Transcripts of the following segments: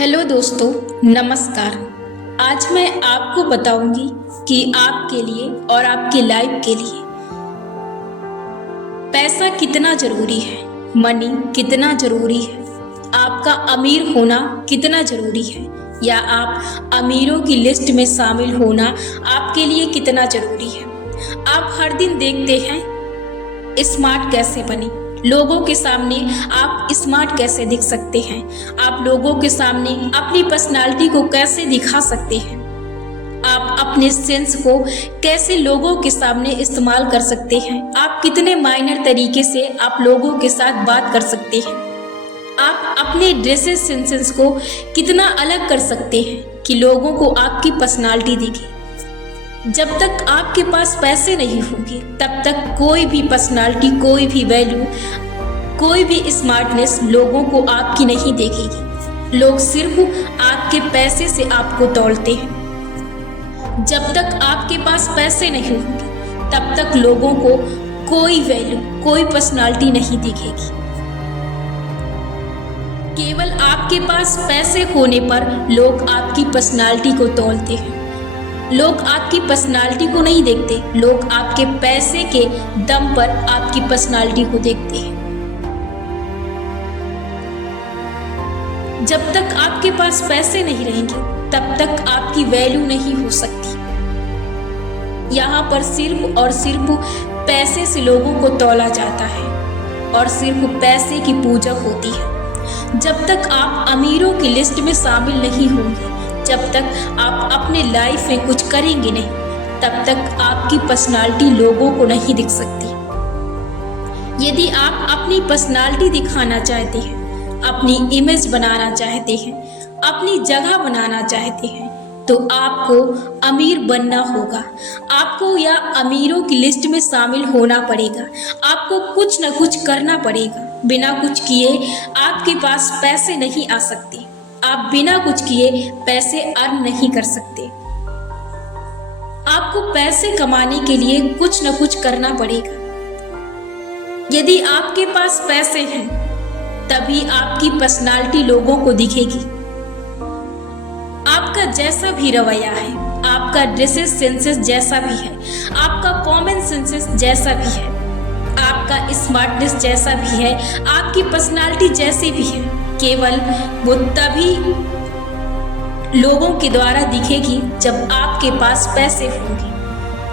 Hello दोस्तों, नमस्कार। आज मैं आपको बताऊंगी कि आपके लिए और आपकी लाइफ के लिए पैसा कितना जरूरी है, मनी कितना जरूरी है, आपका अमीर होना कितना जरूरी है या आप अमीरों की लिस्ट में शामिल होना आपके लिए कितना जरूरी है। आप हर दिन देखते हैं स्मार्ट कैसे बने, लोगों के सामने आप स्मार्ट कैसे दिख सकते हैं, आप लोगों के सामने अपनी पर्सनालिटी को कैसे दिखा सकते हैं, आप अपने सेंस को कैसे लोगों के सामने इस्तेमाल कर सकते हैं, आप कितने माइनर तरीके से आप लोगों के साथ बात कर सकते हैं, आप अपने ड्रेसेस सेंसेस को कितना अलग कर सकते हैं कि लोगों को आपकी पर्सनालिटी दिखे। जब तक आपके पास पैसे नहीं होंगे तब तक कोई भी पर्सनालिटी, कोई भी वैल्यू, कोई भी स्मार्टनेस लोगों को आपकी नहीं देखेगी। लोग सिर्फ आपके पैसे से आपको तौलते हैं। जब तक आपके पास पैसे नहीं होंगे तब तक लोगों को कोई वैल्यू, कोई पर्सनालिटी नहीं दिखेगी। केवल आपके पास पैसे होने पर लोग आपकी पर्सनालिटी को तौलते हैं। लोग आपकी पर्सनालिटी को नहीं देखते, लोग आपके पैसे के दम पर आपकी पर्सनालिटी को देखते हैं। जब तक आपके पास पैसे नहीं रहेंगे तब तक आपकी वैल्यू नहीं हो सकती। यहाँ पर सिर्फ और सिर्फ पैसे से लोगों को तौला जाता है और सिर्फ पैसे की पूजा होती है। जब तक आप अमीरों की लिस्ट में शामिल नहीं होंगे, जब तक आप अपने लाइफ में कुछ करेंगे नहीं, तब तक आपकी पर्सनालिटी लोगों को नहीं दिख सकती। यदि आप अपनी पर्सनालिटी दिखाना चाहते हैं, अपनी इमेज बनाना चाहते हैं, अपनी जगह बनाना चाहते हैं, तो आपको अमीर बनना होगा। आपको या अमीरों की लिस्ट में शामिल होना पड़ेगा। आपको कुछ न कुछ करना पड़ेगा। बिना कुछ किए आपके पास पैसे नहीं आ सकते। आप बिना कुछ किए पैसे अर्न नहीं कर सकते। आपको पैसे कमाने के लिए कुछ न कुछ करना पड़ेगा। यदि आपके पास पैसे हैं तभी आपकी पर्सनालिटी लोगों को दिखेगी। आपका जैसा भी रवैया है, आपका ड्रेसेस सेंसेस जैसा भी है, आपका कॉमन सेंसेस जैसा भी है, आपका स्मार्टनेस जैसा भी है, आपकी पर्सनालिटी जैसी भी है, केवल वो तभी लोगों के द्वारा दिखेगी जब आपके पास पैसे होंगे।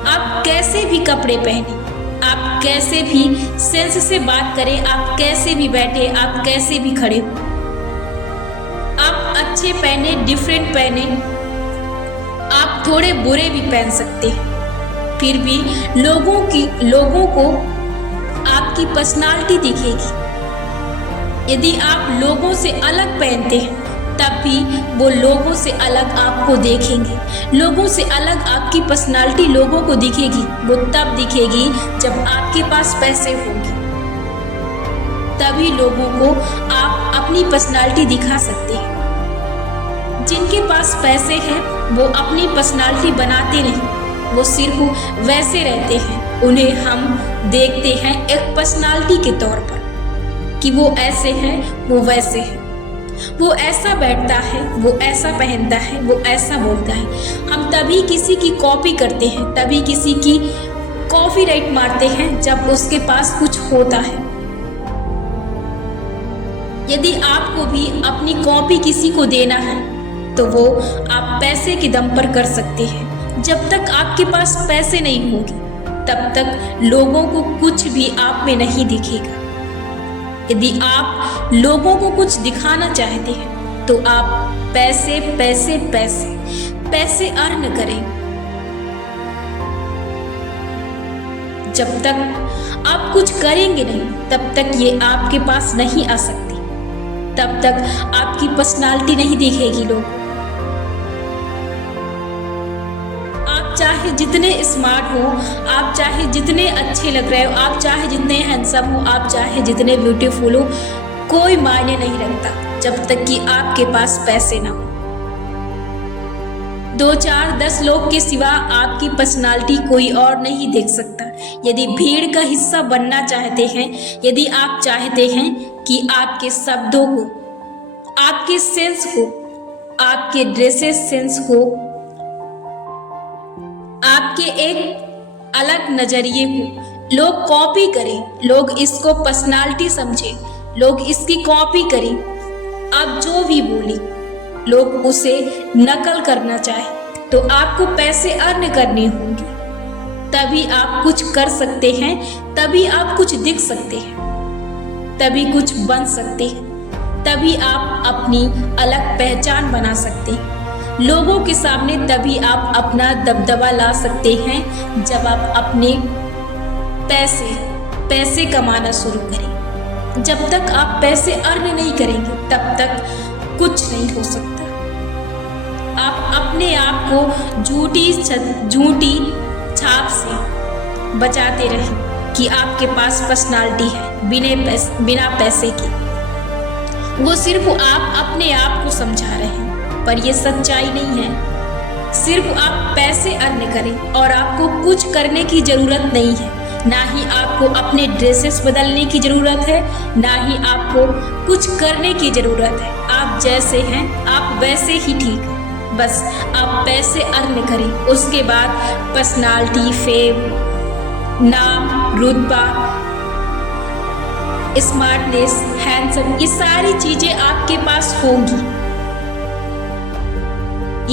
आप कैसे भी कपड़े पहने, आप कैसे भी सेंस से बात करें, आप कैसे भी बैठे, आप कैसे भी खड़े हो, आप अच्छे पहने, डिफरेंट पहने, आप थोड़े बुरे भी पहन सकते हैं, फिर भी लोगों को आपकी पर्सनालिटी दिखेगी। यदि आप लोगों से अलग पहनते हैं तब भी वो लोगों से अलग आपको देखेंगे। लोगों से अलग आपकी पर्सनालिटी लोगों को दिखेगी। वो तब दिखेगी जब आपके पास पैसे होंगे। तभी लोगों को आप अपनी पर्सनालिटी दिखा सकते हैं। जिनके पास पैसे हैं वो अपनी पर्सनालिटी बनाते नहीं, वो सिर्फ वैसे रहते हैं। उन्हें हम देखते हैं एक पर्सनालिटी के तौर पर कि वो ऐसे हैं, वो वैसे हैं, वो ऐसा बैठता है, वो ऐसा पहनता है, वो ऐसा बोलता है। हम तभी किसी की कॉपी करते हैं, तभी किसी की कॉपीराइट मारते हैं जब उसके पास कुछ होता है। यदि आपको भी अपनी कॉपी किसी को देना है तो वो आप पैसे के दम पर कर सकते हैं। जब तक आपके पास पैसे नहीं होंगे तब तक लोगों को कुछ भी आप में नहीं दिखेगा। यदि आप लोगों को कुछ दिखाना चाहते हैं तो आप पैसे पैसे पैसे पैसे अर्न करें। जब तक आप कुछ करेंगे नहीं तब तक ये आपके पास नहीं आ सकती। तब तक आपकी पर्सनालिटी नहीं दिखेगी लोग। आप चाहे जितने स्मार्ट हो, आप चाहे जितने अच्छे लग रहे हो, आप चाहे जितने हैंडसम हो, आप चाहे जितने ब्यूटीफुल हो, कोई मायने नहीं रखता जब तक कि आपके पास पैसे ना हो। 2, 4, 10 लोग के सिवा आपकी पर्सनालिटी कोई और नहीं देख सकता। यदि भीड़ का हिस्सा बनना चाहते हैं, यदि आप चाहते हैं कि आपके शब्दों को, आपके सेंस को, आपके ड्रेसेस सेंस हो, आपके एक अलग नजरिए हो, लोग कॉपी करें, लोग इसको पर्सनालिटी समझे, लोग इसकी कॉपी करें, आप जो भी बोली लोग उसे नकल करना चाहे, तो आपको पैसे अर्न करने होंगे, तभी आप कुछ कर सकते हैं, तभी आप कुछ दिख सकते हैं, तभी कुछ बन सकते हैं, तभी आप अपनी अलग पहचान बना सकते हैं लोगों के सामने, तभी आप अपना दबदबा ला सकते हैं जब आप अपने पैसे कमाना शुरू करें। जब तक आप पैसे अर्न नहीं करेंगे तब तक कुछ नहीं हो सकता। आप अपने आप को झूठी छाप से बचाते रहें कि आपके पास पर्सनालिटी है बिना पैसे की। वो सिर्फ आप अपने आप को समझा रहे हैं, पर ये सच्चाई नहीं है। सिर्फ आप पैसे अर्न करें और आपको कुछ करने की जरूरत नहीं है। ना ही आपको अपने ड्रेसेस बदलने की जरूरत है, ना ही आपको कुछ करने की जरूरत है। आप जैसे हैं आप वैसे ही ठीक है। बस आप पैसे अर्न करें, उसके बाद पर्सनालिटी, फेम, नाम, रुतबा, स्मार्टनेस, हैंडसम, ये सारी चीजें आपके पास होंगी।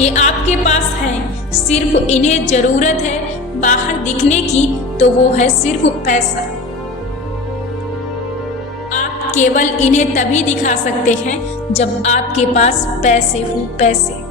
ये आपके पास हैं, सिर्फ इन्हें जरूरत है बाहर दिखने की, तो वो है सिर्फ पैसा। आप केवल इन्हें तभी दिखा सकते हैं जब आपके पास पैसे हो, पैसे।